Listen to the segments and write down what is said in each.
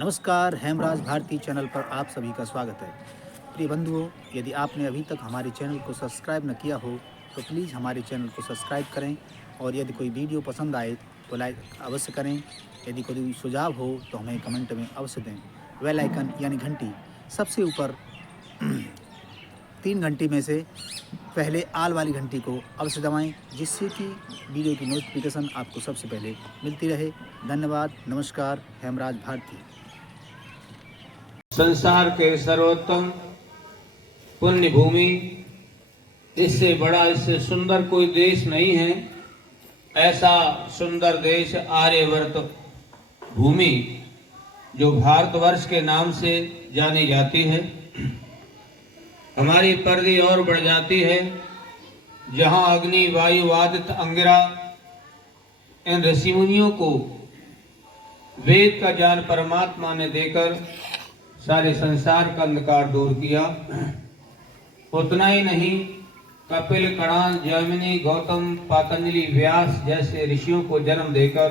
नमस्कार, हेमराज भारती चैनल पर आप सभी का स्वागत है। प्रिय बंधुओं, यदि आपने अभी तक हमारे चैनल को सब्सक्राइब न किया हो तो प्लीज़ हमारे चैनल को सब्सक्राइब करें और यदि कोई वीडियो पसंद आए तो लाइक अवश्य करें। यदि कोई सुझाव हो तो हमें कमेंट में अवश्य दें। बेल आइकन यानी घंटी सबसे ऊपर 3 घंटी में से पहले आल वाली घंटी को अवश्य दबाएं, जिससे कि वीडियो की नोटिफिकेशन आपको सबसे पहले मिलती रहे। धन्यवाद। नमस्कार, हेमराज भारती। संसार के सर्वोत्तम पुण्य भूमि, इससे बड़ा इससे सुंदर कोई देश नहीं है। ऐसा सुंदर देश आर्यवर्त भूमि जो भारतवर्ष के नाम से जानी जाती है। हमारी परिधि और बढ़ जाती है, जहां अग्नि वायु आदित्य अंगिरा इन ऋषि मुनियों को वेद का ज्ञान परमात्मा ने देकर सारे संसार का अंधकार दूर किया। उतना ही नहीं, कपिल, कणाद, जैमिनी, गौतम, पातंजलि, व्यास जैसे ऋषियों को जन्म देकर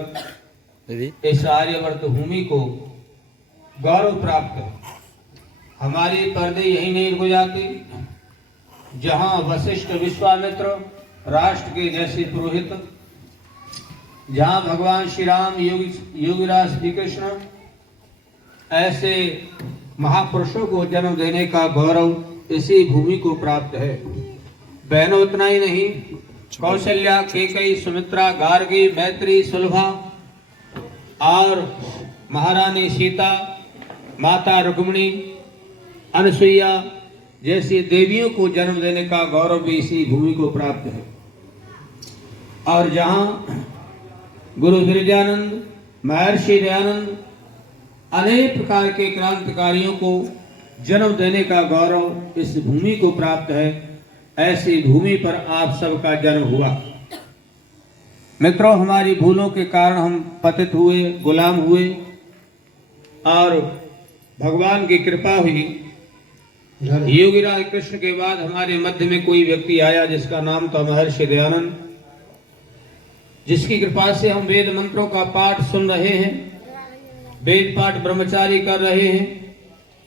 इस आर्यवर्त भूमि को गौरव प्राप्त है। हमारी पर्दे यही नहीं रुक जाती, जहां वशिष्ठ, विश्वामित्र, राष्ट्र के जैसे पुरोहित, जहां भगवान श्री राम, योगीराज श्री कृष्ण ऐसे महापुरुषों को जन्म देने का गौरव इसी भूमि को प्राप्त है। बहनों, उतना ही नहीं, कौशल्या, केकई, सुमित्रा, गार्गी, मैत्री, सुलभा और महारानी सीता, माता रुक्मिणी, अनसुईया जैसी देवियों को जन्म देने का गौरव भी इसी भूमि को प्राप्त है। और जहां गुरु विरजानंद, महर्षि दयानंद अनेक प्रकार के क्रांतिकारियों को जन्म देने का गौरव इस भूमि को प्राप्त है। ऐसी भूमि पर आप सबका जन्म हुआ। मित्रों, हमारी भूलों के कारण हम पतित हुए, गुलाम हुए और भगवान की कृपा हुई। योगीराज कृष्ण के बाद हमारे मध्य में कोई व्यक्ति आया जिसका नाम था महर्षि दयानंद, जिसकी कृपा से हम वेद मंत्रों का पाठ सुन रहे हैं, वेद पाठ ब्रह्मचारी कर रहे हैं।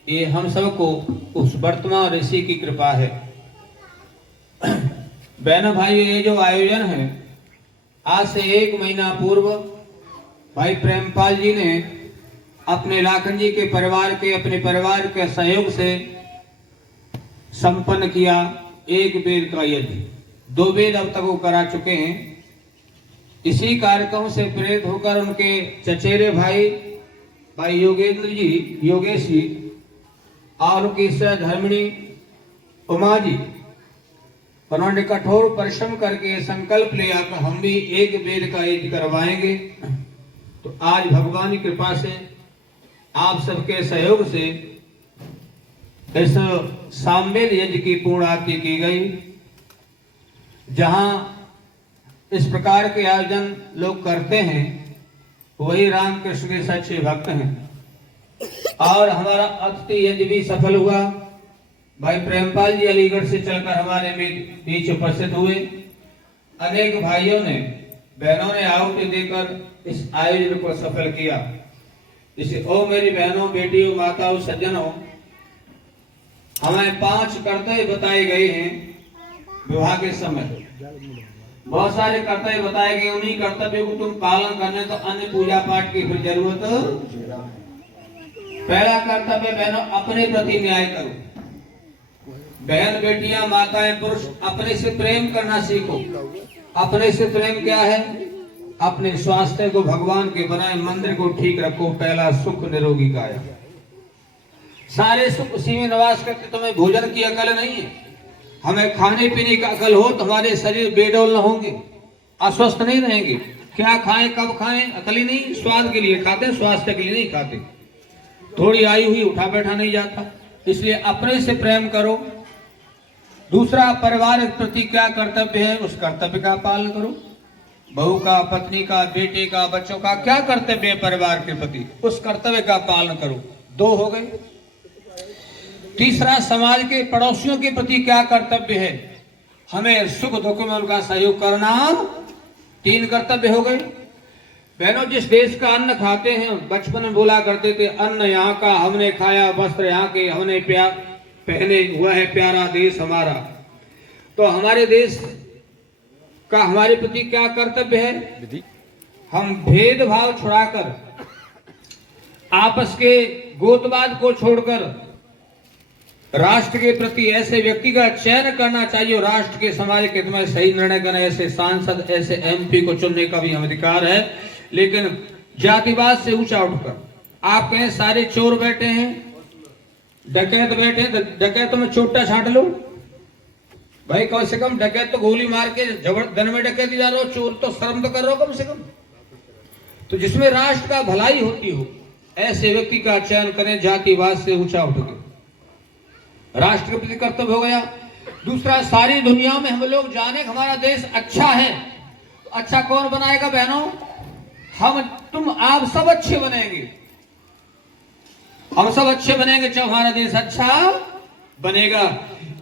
ये हम सबको उस वर्तमान ऋषि की कृपा है। बहनों भाइयों, ये जो आयोजन है, आज से 1 महीना पूर्व भाई प्रेमपाल जी ने अपने लाखन जी के परिवार के, अपने परिवार के सहयोग से संपन्न किया। 1 वेद का यज्ञ, 2 वेद अब तक वो करा चुके हैं। इसी कार्यक्रम से प्रेरित होकर उनके चचेरे भाई योगेंद्र जी, योगेश जी और उनकी सहधर्मिणी उमा जी, उन्होंने कठोर परिश्रम करके संकल्प लिया कि हम भी 1 वेद का यज्ञ करवाएंगे। तो आज भगवान की कृपा से, आप सबके सहयोग से इस सामवेद यज्ञ की पूर्णाहुति की गई। जहां इस प्रकार के आयोजन लोग करते हैं, वही रामकृष्ण के सच्चे भक्त हैं। और हमारा अतिथि यज्ञ भी सफल हुआ। भाई प्रेमपाल जी अलीगढ़ से चलकर हमारे बीच उपस्थित हुए। अनेक भाइयों ने, बहनों ने आहुति देकर इस आयोजन को सफल किया। इसे ओ मेरी बहनों, बेटियों, माताओं, सज्जनों, हमें 5 कर्तव्य बताए गए हैं विवाह के समय। बहुत सारे कर्तव्य बताए गए, उन्हीं कर्तव्यों को तुम पालन करने तो अन्य पूजा पाठ की फिर जरूरत। पहला कर्तव्य बहनों, अपने प्रति न्याय करो। बहन, बेटियां, माताएं, पुरुष, अपने से प्रेम करना सीखो। अपने से प्रेम क्या है? अपने स्वास्थ्य को, भगवान के बनाए मंदिर को ठीक रखो। पहला सुख निरोगी काया। सारे सुख उसी में निवास करते। तुम्हें भोजन की अकल नहीं है, हमें खाने पीने का अकल हो तो हमारे शरीर बेडौल न होंगे, अस्वस्थ नहीं रहेंगे। क्या खाएं, कब खाएं, अकल ही नहीं। स्वाद के लिए खाते, स्वास्थ्य के लिए नहीं खाते। थोड़ी आयु हुई, उठा बैठा नहीं जाता। इसलिए अपने से प्रेम करो। दूसरा, परिवार के प्रति क्या कर्तव्य है, उस कर्तव्य का पालन करो। बहू का, पत्नी का, बेटे का, बच्चों का क्या कर्तव्य है परिवार के प्रति, उस कर्तव्य का पालन करो। 2 हो गए। तीसरा, समाज के पड़ोसियों के प्रति क्या कर्तव्य है, हमें सुख दुख में उनका सहयोग करना। 3 कर्तव्य हो गए। बहनों, जिस देश का अन्न खाते हैं, बचपन में बोला करते थे अन्न यहाँ का हमने खाया, वस्त्र यहाँ के हमने पहने, हुआ है प्यारा देश हमारा। तो हमारे देश का हमारे प्रति क्या कर्तव्य है? हम भेदभाव छुड़ाकर, आपस के गोतवाद को छोड़कर राष्ट्र के प्रति ऐसे व्यक्ति का चयन करना चाहिए और राष्ट्र के समाज के हित में सही निर्णय करना, ऐसे सांसद, ऐसे एमपी को चुनने का भी हम अधिकार है। लेकिन जातिवाद से ऊंचा उठकर आप कहें सारे चोर बैठे हैं, डकैत बैठे हैं, डकैत में चोटा छांट लो भाई। कम से कम डकैत तो गोली मार के जबरदन में डकैती जा रहे हो, चोर तो शर्म तो कर रहे हो कम से कम। तो जिसमें राष्ट्र का भलाई होती हो ऐसे व्यक्ति का चयन करें, जातिवाद से ऊंचा उठ के। राष्ट्र के प्रति कर्तव्य हो गया। दूसरा, सारी दुनिया में हम लोग जाने हमारा देश अच्छा है, तो अच्छा कौन बनाएगा बहनों? हम, तुम, आप सब अच्छे बनेंगे। हम सब अच्छे बनेंगे जब हमारा देश अच्छा बनेगा।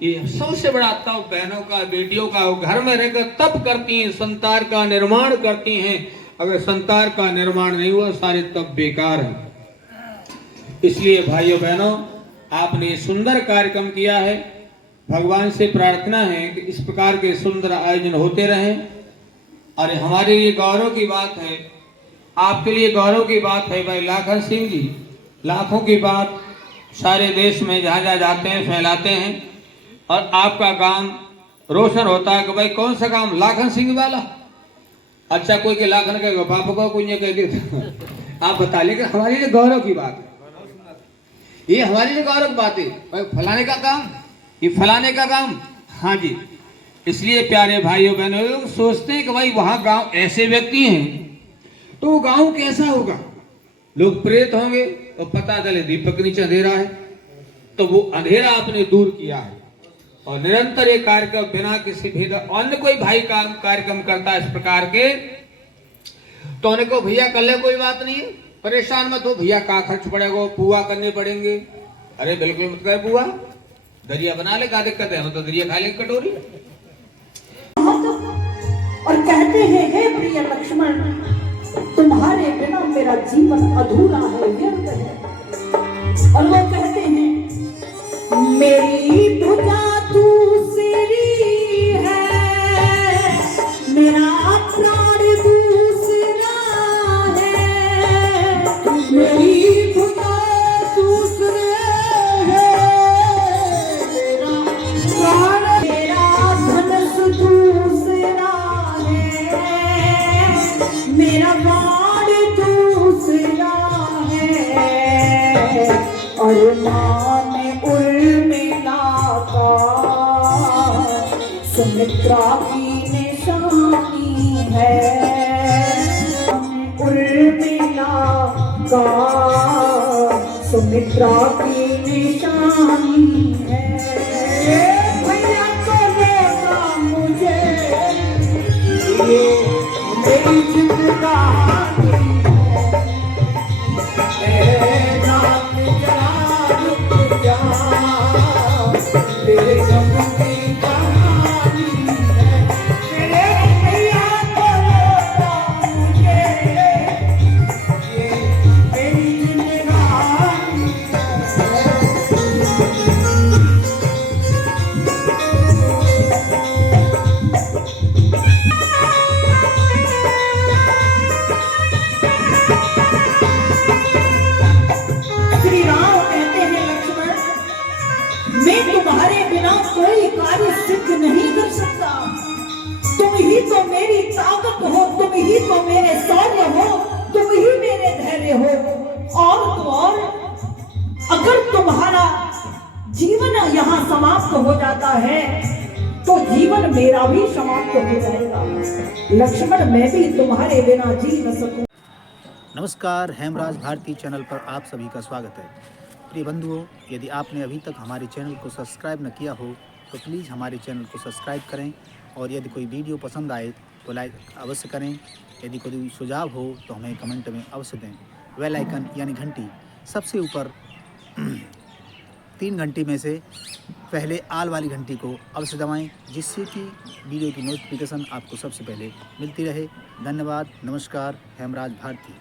ये सबसे बड़ा तब बहनों का, बेटियों का घर में रहकर तब करती हैं, संतान का निर्माण करती हैं। अगर संतान का निर्माण नहीं हुआ सारे तब बेकार है। इसलिए भाइयों बहनों, आपने सुंदर कार्यक्रम किया है। भगवान से प्रार्थना है कि इस प्रकार के सुंदर आयोजन होते रहें। और हमारे लिए गौरव की बात है, आपके लिए गौरव की बात है भाई लाखन सिंह जी, लाखों की बात सारे देश में जहाँ जहाँ जाते हैं फैलाते हैं और आपका काम रोशन होता है कि भाई कौन सा काम? लाखन सिंह वाला। अच्छा, कोई के लाखन कहेगा बाप को, कोई नहीं कहेगा आप बता। लेकिन हमारे लिए गौरव की बात है, ये हमारे लिए गौरव बात है भाई, फलाने का काम, ये फलाने का काम। हाँ जी, इसलिए प्यारे भाइयों बहनों, लोग सोचते हैं कि भाई वहां गांव ऐसे व्यक्ति हैं तो वो गांव कैसा होगा? लोग प्रेत होंगे और पता चले दीपक नीचे अंधेरा है। तो वो अंधेरा आपने दूर किया है और निरंतर ये कार्यक्रम बिना किसी भेद, अन्य कोई भाई काम कार्यक्रम करता है इस प्रकार के, तो उनको भैया कर ले, कोई बात नहीं है, परेशान मत हो भैया, का खर्च पड़ेगा, पुआ करने पड़ेंगे। अरे बिल्कुल मत कर पुआ, दरिया बना ले, क्या दिक्कत है? हम तो दरिया खा लेंगे कटोरी। और कहते हैं हे प्रिय लक्ष्मण, तुम्हारे बिना मेरा जीवन अधूरा है, व्यर्थ है। और वो कहते हैं मेरी भुजा दूसरी है, मेरा प्राण दूसरा है, मेरी भुजा दूसरे है, मेरा प्राण, मेरा धनुष दूसरा है, मेरा बाण दूसरा है, और मान उर्मिला का सुमित्रा की निशानी है, उर्मिला का सुमित्रा की निशानी है। भैया को देता मुझे ये मेरी जिंदगानी है, नाम जरा रुक जा, तेरे गम की कहानी है। मेरे भैया को देता मुझे ये मेरी जिंदगानी है। श्री राम कहते हैं लक्ष्मण, मैं तुम्हारे बिना कोई कार्य सिद्ध नहीं कर सकता। तुम ही तो मेरी ताकत हो, तुम ही तो मेरे शौर्य हो, तुम ही मेरे धैर्य हो। और तो और, अगर तुम्हारा जीवन यहाँ समाप्त हो जाता है तो जीवन मेरा भी समाप्त हो जाएगा। लक्ष्मण, मैं भी तुम्हारे बिना जी न सकूं। नमस्कार, हेमराज भारती चैनल पर आप सभी का स्वागत है। प्रिय बंधुओं, यदि आपने अभी तक हमारे चैनल को सब्सक्राइब न किया हो तो प्लीज़ हमारे चैनल को सब्सक्राइब करें और यदि कोई वीडियो पसंद आए तो लाइक अवश्य करें। यदि कोई सुझाव हो तो हमें कमेंट में अवश्य दें। बेल आइकन यानी घंटी सबसे ऊपर 3 घंटी में से पहले आल वाली घंटी को अवश्य दबाएं, जिससे कि वीडियो की नोटिफिकेशन आपको सबसे पहले मिलती रहे। धन्यवाद। नमस्कार। हेमराज भारती।